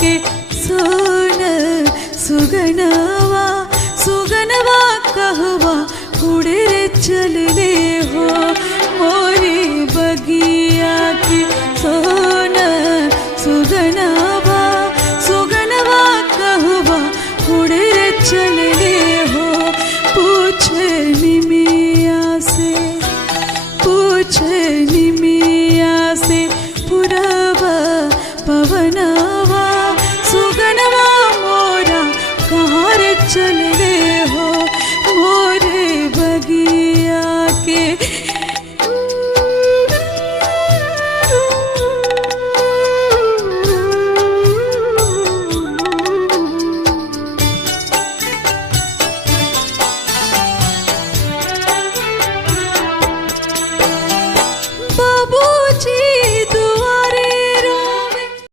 के सोन सुगनवा सुगनवा कहवा उड़े रे चलले हो मोरी बगिया के सोन सुगनवा सुगनवा कहवा उड़े रे चलले हो पूछे निमिया से पूछे निमिया से पुरवा पवना